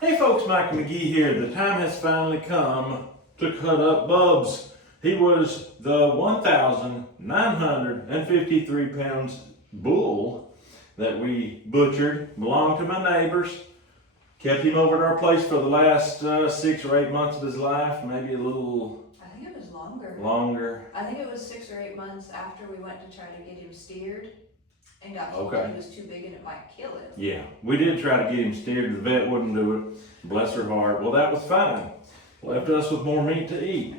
Hey folks, Mike McGee here. The time has finally come to cut up Bubs. He was the 1,953 pounds bull that we butchered, belonged to my neighbors. Kept him over at our place for the last 6 or 8 months of his life, maybe a little I think it was longer. longer. I think it was 6 or 8 months after we went to try to get him steered and got told Okay. he was too big and it might kill him. Yeah, we did try to get him steered. The vet wouldn't do it. Bless her heart. Well, that was fine. Left us with more meat to eat.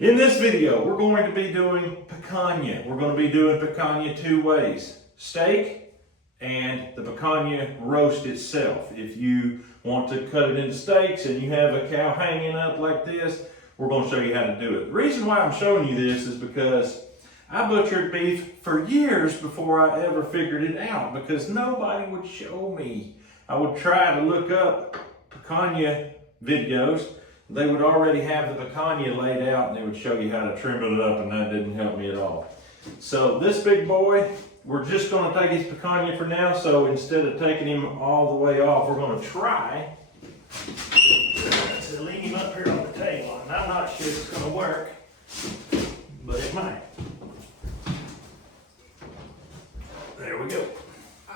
In this video, we're going to be doing picanha. We're going to be doing picanha 2 ways. Steak and the picanha roast itself. If you want to cut it into steaks and you have a cow hanging up like this, we're going to show you how to do it. The reason why I'm showing you this is because I butchered beef for years before I ever figured it out, because nobody would show me. I would try to look up picanha videos. They would already have the picanha laid out and they would show you how to trim it up, and that didn't help me at all. So this big boy, we're just going to take his picanha for now. So instead of taking him all the way off, we're going to try to lean him up here on the table. And I'm not sure it's going to work, but it might. There we go.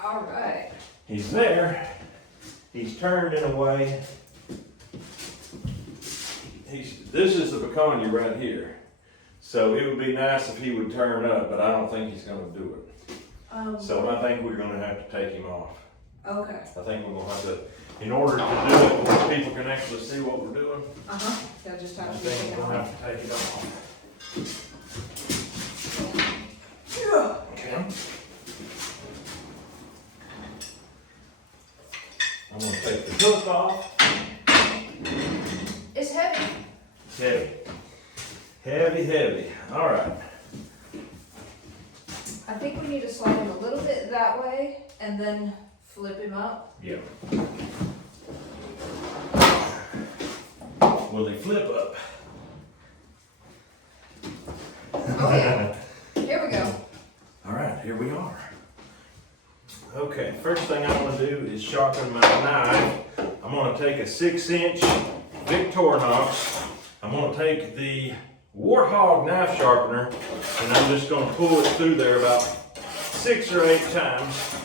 All right. He's there. He's turned in a way. This is the picanha right here. So it would be nice if he would turn up, but I don't think he's going to do it. So I think we're going to have to take him off. Okay. I think we're going to have to, in order to do it where people can actually see what we're doing, They'll just I have to think take it we're going to off. have to take it off. Okay. I'm going to take the hook off. It's heavy. It's heavy. Heavy, heavy. All right. I think we need to slide him a little bit that way and then flip him up. Yep. Will they flip up? Oh yeah. Here we go. All right, here we are. Okay, first thing I'm going to do is sharpen my knife. I'm going to take a 6-inch Victorinox. I'm going to take the Warthog knife sharpener, and I'm just going to pull it through there about 6 or 8 times.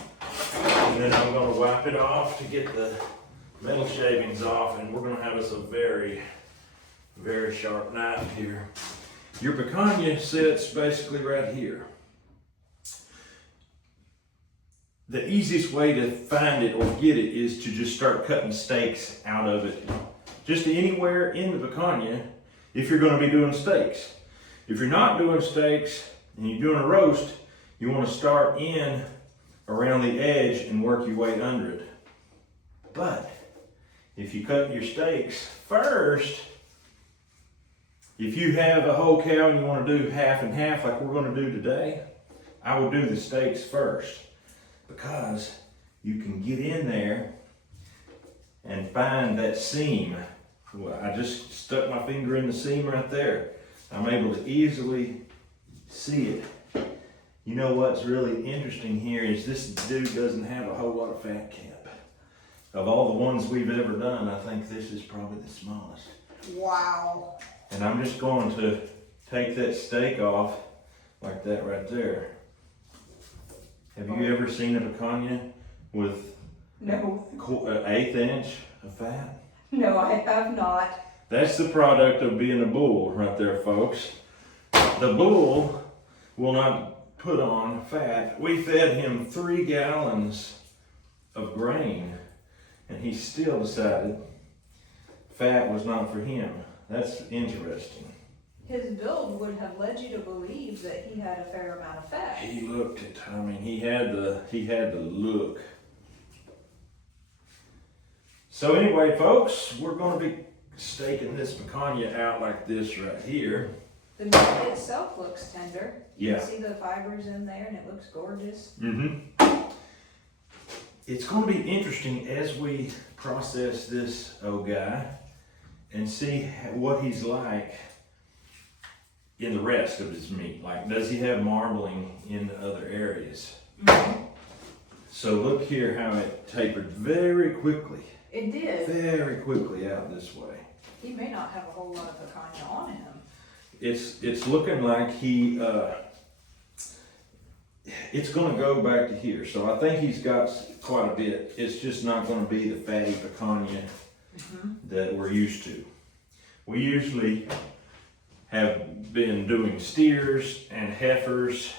And then I'm going to wipe it off to get the metal shavings off, and we're going to have us a very, very sharp knife here. Your picanha sits basically right here. The easiest way to find it or get it is to just start cutting steaks out of it. Just anywhere in the picanha if you're going to be doing steaks. If you're not doing steaks and you're doing a roast, you want to start in around the edge and work your way under it. But if you cut your steaks first, if you have a whole cow and you want to do half and half like we're going to do today, I would do the steaks first, because you can get in there and find that seam. Well, I just stuck my finger in the seam right there. I'm able to easily see it. You know what's really interesting here is this dude doesn't have a whole lot of fat cap. Of all the ones we've ever done, I think this is probably the smallest. Wow. And I'm just going to take that steak off like that right there. Have you ever seen a picanha with No. an 1/8 inch of fat? No, I have not. That's the product of being a bull right there, folks. The bull will not put on fat. We fed him 3 gallons of grain, and he still decided fat was not for him. That's interesting. His build would have led you to believe that he had a fair amount of fat. He looked it. I mean, he had the look. So anyway, folks, we're going to be staking this picanha out like this right here. The meat itself looks tender. You Yeah. can see the fibers in there and it looks gorgeous. It's going to be interesting as we process this old guy and see what he's like in the rest of his meat. Like, does he have marbling in the other areas? So look here how it tapered very quickly. It did. very quickly out this way. He may not have a whole lot of picanha on him. It's looking like he, it's gonna go back to here. So I think he's got quite a bit. It's just not gonna be the fatty picanha that we're used to. We usually have been doing steers and heifers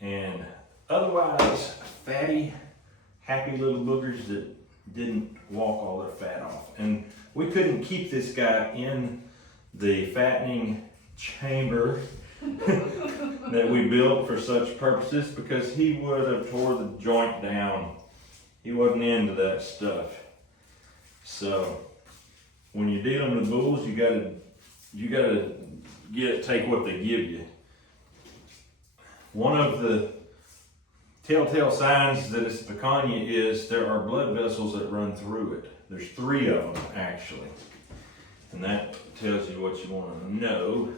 and otherwise fatty, happy little boogers that didn't walk all their fat off. And we couldn't keep this guy in the fattening chamber that we built for such purposes because he would have tore the joint down. He wasn't into that stuff. So when you're dealing with bulls, you gotta take what they give you. One of the telltale signs that it's picanha is there are blood vessels that run through it. There's 3 of them actually. And that tells you what you want to know.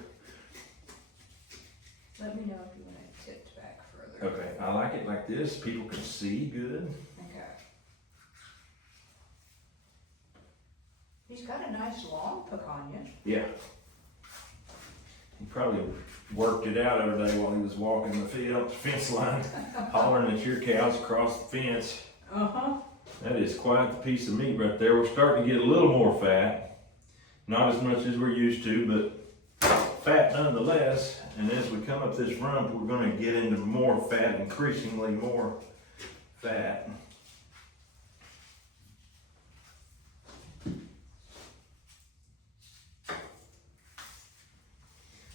Let me know if you want it tipped back further. Okay, I like it like this. People can see good. Okay. He's got a nice long picanha. Yeah. He probably worked it out every day while he was walking the field, the fence line, hollering at your cows across the fence. That is quite the piece of meat right there. We're starting to get a little more fat. Not as much as we're used to, but fat nonetheless. And as we come up this rump, we're going to get into more fat, increasingly more fat.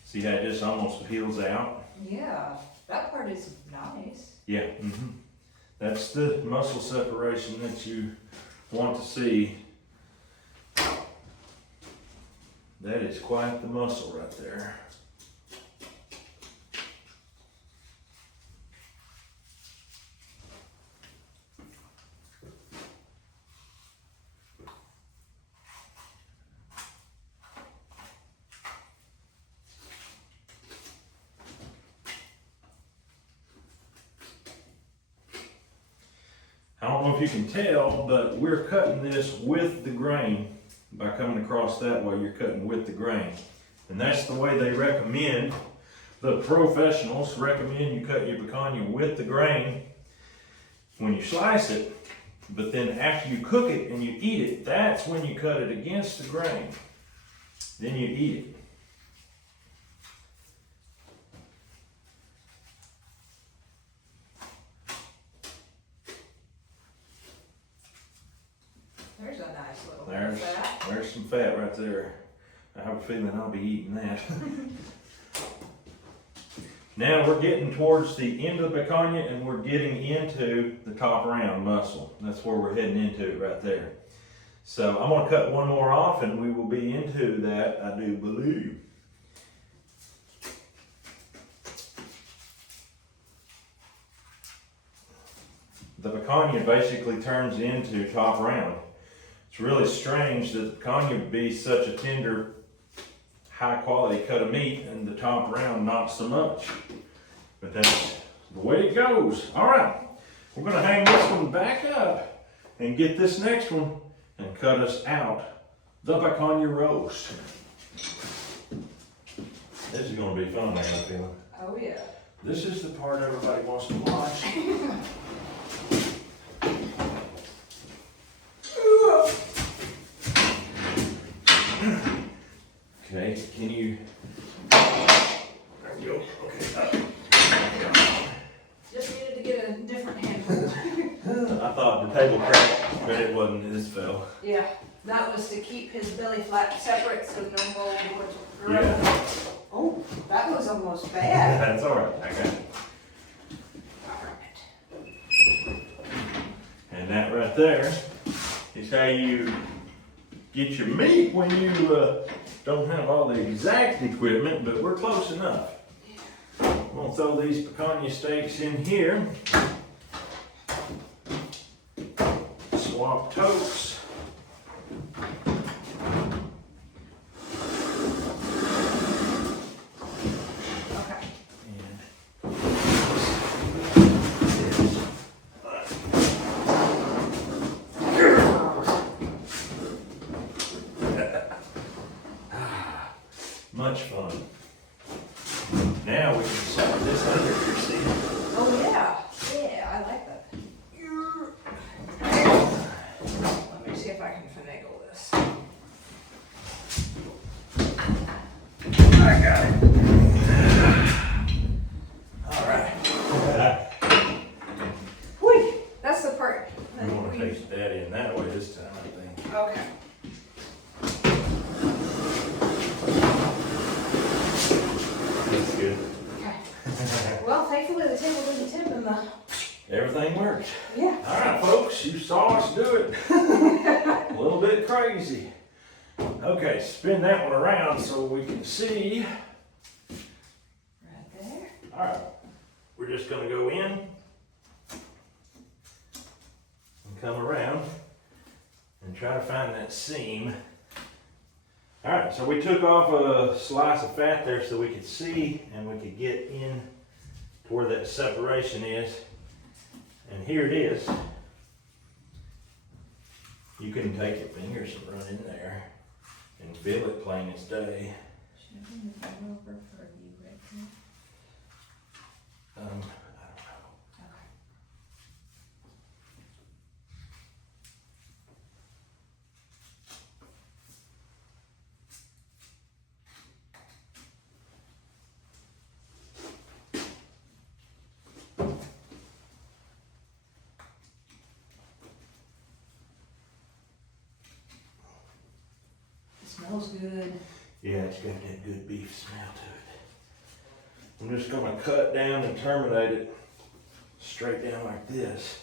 See how it just almost peels out? Yeah, that part is nice. Yeah, that's the muscle separation that you want to see. That is quite the muscle right there. I don't know if you can tell, but we're cutting this with the grain. By coming across that way, you're cutting with the grain. And that's the way they recommend, the professionals recommend you cut your picanha with the grain when you slice it. But then after you cook it and you eat it, that's when you cut it against the grain. Then you eat it. There's a nice little bit of fat. There's some fat right there. I have a feeling I'll be eating that. Now we're getting towards the end of the picanha and we're getting into the top round muscle. That's where we're heading into right there. So I'm gonna cut one more off and we will be into that, I do believe. The picanha basically turns into top round. It's really strange that picanha would be such a tender, high quality cut of meat and the top round not so much. But that's the way it goes. All right, we're gonna hang this one back up and get this next one and cut us out the picanha roast. This is gonna be fun, I got a feeling. Oh yeah. This is the part everybody wants to watch. Okay, can you? There you go. Okay. Just needed to get a different handle. I thought the table cracked, but it wasn't. This fell. Yeah, that was to keep his belly flap separate so no mold would grow. Yeah. Oh, that was almost bad. That's all right. I got it. Alright. And that right there is how you get your meat when you don't have all the exact equipment, but we're close enough. I'm gonna throw these picanha steaks in here. Swap totes. Okay. much fun. Now we can slide this under here, see? Oh yeah, yeah, I like that. Let me see if I can finagle this. I got it. All right. Whee, that's the part. We want to take that in that way this time, I think. Okay. That's good. Okay. Well, thankfully the table didn't tip in the. Everything worked. Yeah. All right, folks, you saw us do it. A little bit crazy. Okay, spin that one around so we can see. Right there. All right, we're just gonna go in and come around and try to find that seam. All right, so we took off a slice of fat there so we could see and we could get in to where that separation is. And here it is. You can take your fingers and run in there and feel it plain as day. Should I bring the phone over for you right now? I don't know. Okay. It smells good. Yeah, it's got that good beef smell to it. I'm just gonna cut down and terminate it straight down like this.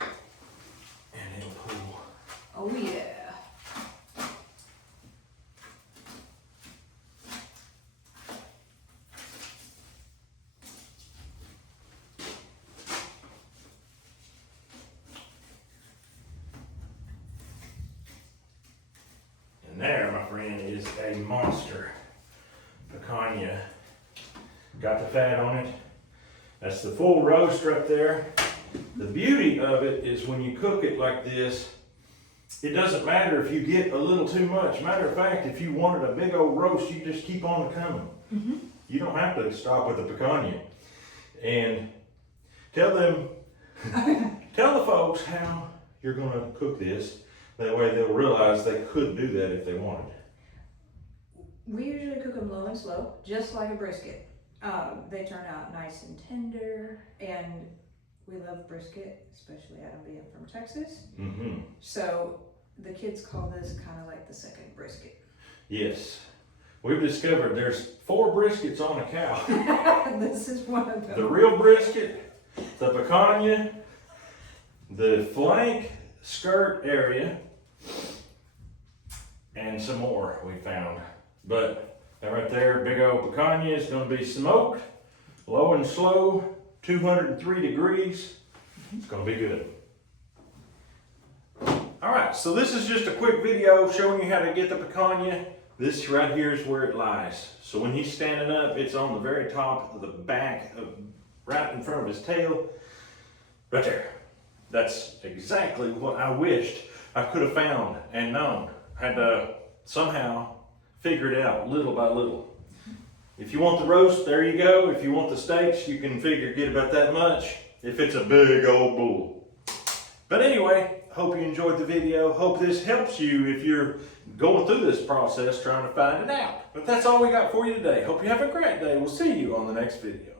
And it'll pull. Oh yeah. And there, my friend, is a monster picanha. Got the fat on it. That's the full roast right there. The beauty of it is when you cook it like this, it doesn't matter if you get a little too much. Matter of fact, if you wanted a big old roast, you just keep on coming. Mm-hmm. You don't have to stop with the picanha. And tell them, tell the folks how you're gonna cook this. That way they'll realize they could do that if they wanted. We usually cook them low and slow, just like a brisket. They turn out nice and tender, and we love brisket, especially Adam being from Texas. Mm-hmm. So the kids call this kind of like the second brisket. Yes. We've discovered there's 4 briskets on a cow. This is one of The them. real brisket, the picanha, the flank skirt area, and some more we found. But that right there, big old picanha is going to be smoked, low and slow, 203 degrees. It's going to be good. All right, so this is just a quick video showing you how to get the picanha. This right here is where it lies. So when he's standing up, it's on the very top of the back, right in front of his tail, right there. That's exactly what I wished I could have found and known. Had to somehow figure it out little by little. If you want the roast, there you go. If you want the steaks, you can get about that much. If it's a big old bull. But anyway, hope you enjoyed the video. Hope this helps you if you're going through this process trying to find it out. But that's all we got for you today. Hope you have a great day. We'll see you on the next video.